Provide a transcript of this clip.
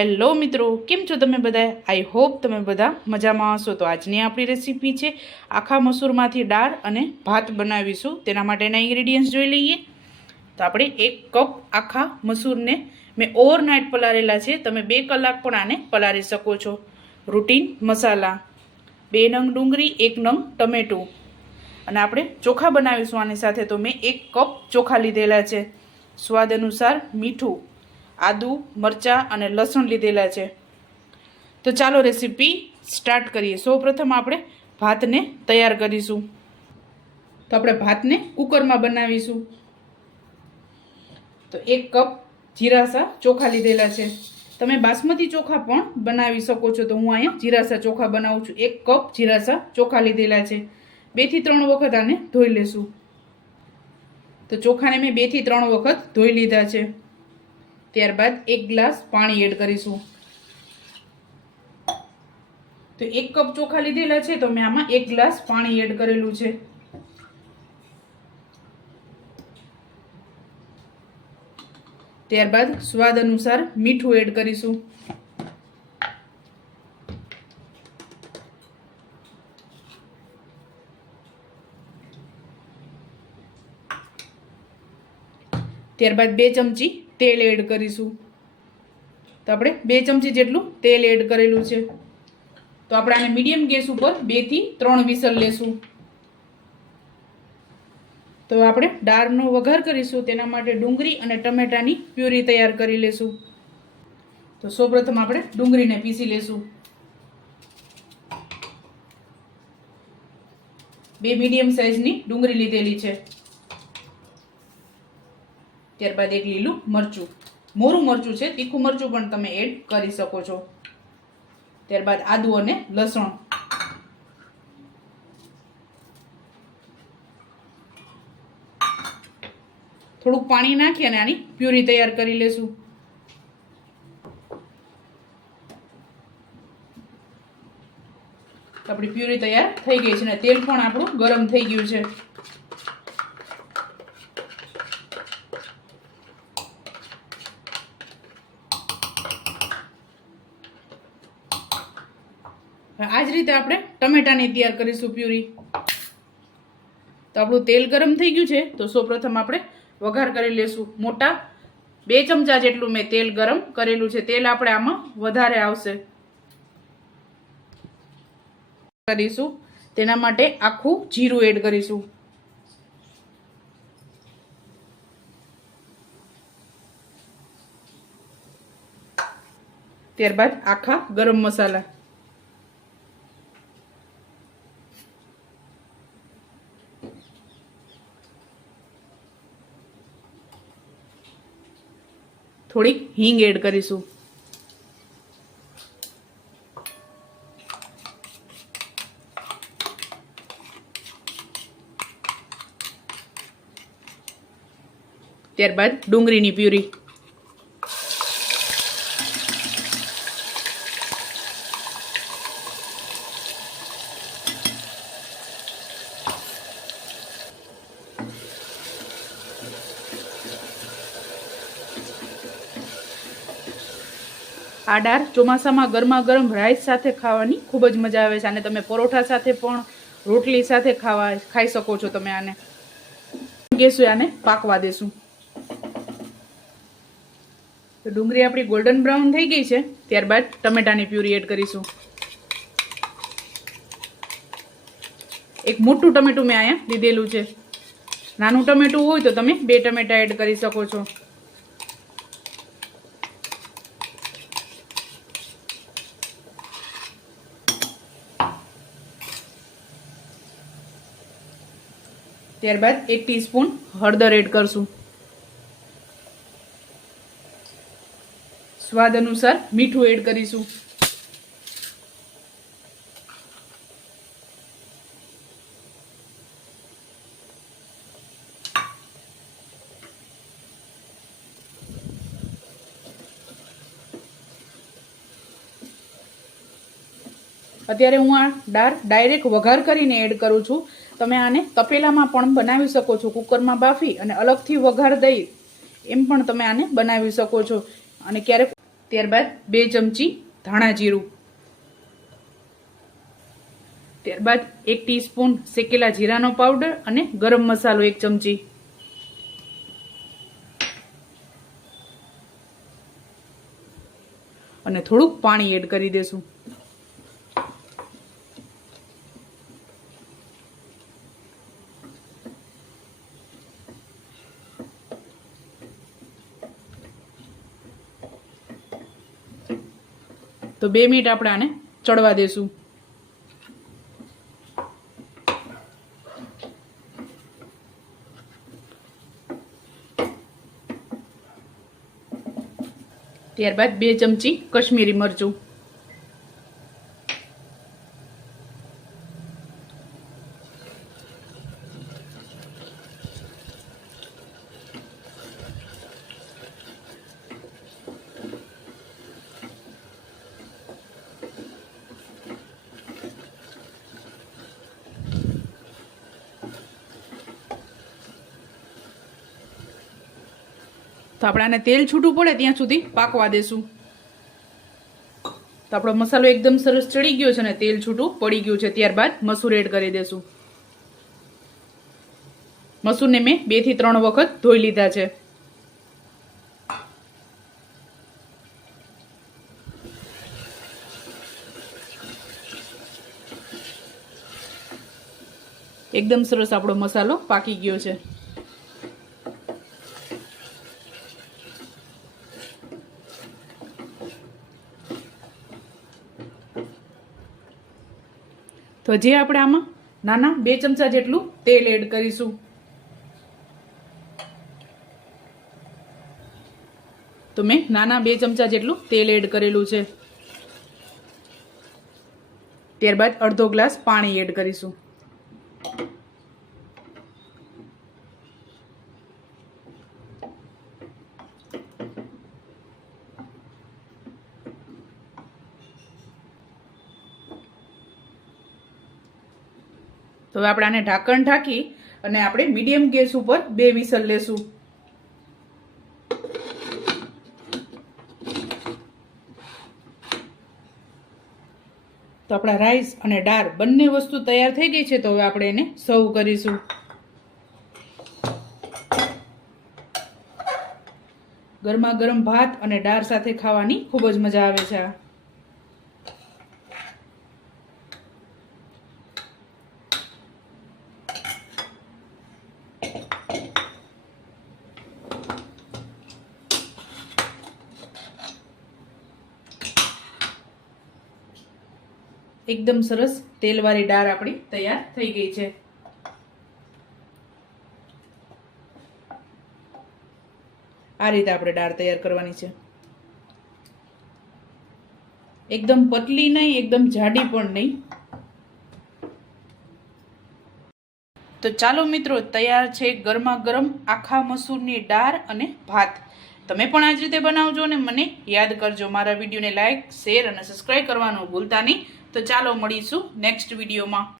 Hello મિત્રો, કેમ છો તમે બધા? આઈ હોપ તમે બધા મજામાં હશો. તો આજની આપણી રેસીપી છે આખા મસૂરમાંથી દાળ અને ભાત બનાવીશું. તેના માટેના ઇન્ગ્રેડિયન્ટ્સ જોઈ લઈએ. તો આપણે 1 કપ આખા મસૂરને મેં ઓવરનાઇટ પલાળેલા છે. તમે 2 કલાક પણ આને પલાળી શકો છો. રૂટીન મસાલા, 2 નંગ ડુંગળી, 1 નંગ ટમેટું, અને આપણે ચોખા બનાવીશું આની સાથે. તો મેં 1 કપ ચોખા લીધેલા છે. સ્વાદ અનુસાર મીઠું, આદુ, મરચાં અને લસણ લીધેલા છે. તો ચાલો રેસીપી સ્ટાર્ટ કરીએ. સૌપ્રથમ આપણે ભાતને તૈયાર કરીશું. તો આપણે ભાતને કુકરમાં બનાવીશું. તો 1 કપ જીરાસા ચોખા લીધેલા છે. તમે બાસમતી ચોખા પણ બનાવી શકો છો. તો હું અહીંયા જીરાસા ચોખા બનાવું છું. 1 કપ જીરાસા ચોખા લીધેલા છે. 2 થી 3 વખત આને ધોઈ લેશું. તો ચોખાને મેં 2 થી 3 વખત ધોઈ લીધા છે. ત્યારબાદ 1 ગ્લાસ પાણી એડ કરીશું. તો 1 કપ ચોખા લીધેલા છે, તો મેં આમાં 1 ગ્લાસ પાણી એડ કરેલું છે. ત્યારબાદ સ્વાદ અનુસાર મીઠું એડ કરીશું. ત્યારબાદ 2 ચમચી તેલ એડ કરીશું. તો આપણે 2 ચમચી જેટલું તેલ એડ કરેલું છે. તો આપણે આને મીડિયમ ગેસ ઉપર 2 થી 3 વિસલ લેશું. તો આપણે દાળનો વઘાર કરીશું. તેના માટે ડુંગળી અને ટમેટાની પ્યુરી તૈયાર કરી લેશું. તો સૌપ્રથમ આપણે ડુંગળીને પીસી લેશું. 2 મીડિયમ સાઇઝની ડુંગળી લીધેલી છે. ત્યારબાદ 1 લીલું મરચું, મોરું મરચું છે, તીખું મરચું પણ તમે એડ કરી શકો છો. ત્યારબાદ આદુ અને લસણ, થોડુંક પાણી નાખી અને આની પ્યુરી તૈયાર કરી લેશું. આપણી પ્યુરી તૈયાર થઈ ગઈ છે અને તેલ પણ આપણું ગરમ થઈ ગયું છે. આ જ રીતે આપણે ટમેટાની તૈયાર કરીશું પ્યુરી. તો આપણું તેલ ગરમ થઈ ગયું છે. તો સૌપ્રથમ આપણે વઘાર કરી લેશું. મોટા 2 ચમચા જેટલું મેં તેલ ગરમ કરેલું છે. તેલ આપણે આમાં વધારે આવશે કરીશું. તેના માટે આખું જીરું એડ કરીશું. ત્યારબાદ આખા ગરમ મસાલા, થોડીક હિંગ એડ કરીશું. ત્યારબાદ ડુંગળીની પ્યુરી, આ દાળ ચોમાસામાં ગરમા ગરમ રાઈસ સાથે ખાવાની ખૂબ જ મજા આવે છે. અને તમે પરોઠા સાથે પણ, રોટલી સાથે ખાઈ શકો છો તમે આને. ગેસ આને પાકવા દેશું. તો ડુંગળી આપણી ગોલ્ડન બ્રાઉન થઈ ગઈ છે. ત્યારબાદ ટમેટાની પ્યુરી એડ કરીશું. 1 મોટું ટમેટું મેં અહીંયા લીધેલું છે. નાનું ટમેટું હોય તો તમે 2 ટમેટા એડ કરી શકો છો. ત્યારબાદ 1 ટીસ્પૂન હળદર એડ કરશું. સ્વાદ અનુસાર મીઠું એડ કરીશું. અત્યારે હું આ દાળ ડાયરેક્ટ વઘાર કરીને એડ કરું છું. તમે આને તપેલામાં પણ બનાવી શકો છો. કુકરમાં બાફી અને અલગથી વઘાર દઈ એમ પણ તમે આને બનાવી શકો છો. અને ક્યારેક ત્યારબાદ 2 ચમચી ધાણા જીરું, ત્યારબાદ 1 ટીસ્પૂન શેકેલા જીરાનો પાવડર અને ગરમ મસાલો 1 ચમચી, અને થોડુંક પાણી એડ કરી દેશું. તો 2 મિનિટ આપણે આને ચડવા દેશું. ત્યારબાદ 2 ચમચી કશ્મીરી મરચું, તો આપણે આને તેલ છૂટું પડે ત્યાં સુધી પાકવા દેશું. તો આપણો મસાલો એકદમ સરસ ચડી ગયો છે અને તેલ છૂટું પડી ગયું છે. ત્યારબાદ મસૂર એડ કરી દેશું. મસૂરને મેં 2 થી 3 વખત ધોઈ લીધા છે. એકદમ સરસ આપણો મસાલો પાકી ગયો છે. તો જે આપણે આમાં નાના 2 ચમચા જેટલું તેલ એડ કરીશું. તો મેં નાના 2 ચમચા જેટલું તેલ એડ કરેલું છે. ત્યારબાદ અડધો ગ્લાસ પાણી એડ કરીશું. તો હવે આપણે આને ઢાંકણ ઢાંકી અને આપણે મીડિયમ ગેસ ઉપર 2 વિસલ લેશું. તો આપણા રાઈસ અને દાળ બંને વસ્તુ તૈયાર થઈ ગઈ છે. તો હવે આપણે એને સર્વ કરીશું. ગરમા ગરમ ભાત અને દાળ સાથે ખાવાની ખૂબ જ મજા આવે છે. એકદમ સરસ તેલવાળી દાળ આપણી તૈયાર થઈ ગઈ છે. આ રીતે આપણે દાળ તૈયાર કરવાની છે. એકદમ પતલી નહીં, એકદમ જાડી પણ નહીં. તો ચાલો મિત્રો, તૈયાર છે ગરમા ગરમ આખા મસૂરની દાળ અને ભાત. તમે પણ આ જ રીતે બનાવજો અને મને યાદ કરજો. મારા વિડીયોને લાઈક, શેર અને સબસ્ક્રાઈબ કરવાનું ભૂલતા નહીં. તો ચાલો મળીશું નેક્સ્ટ વિડીયોમાં.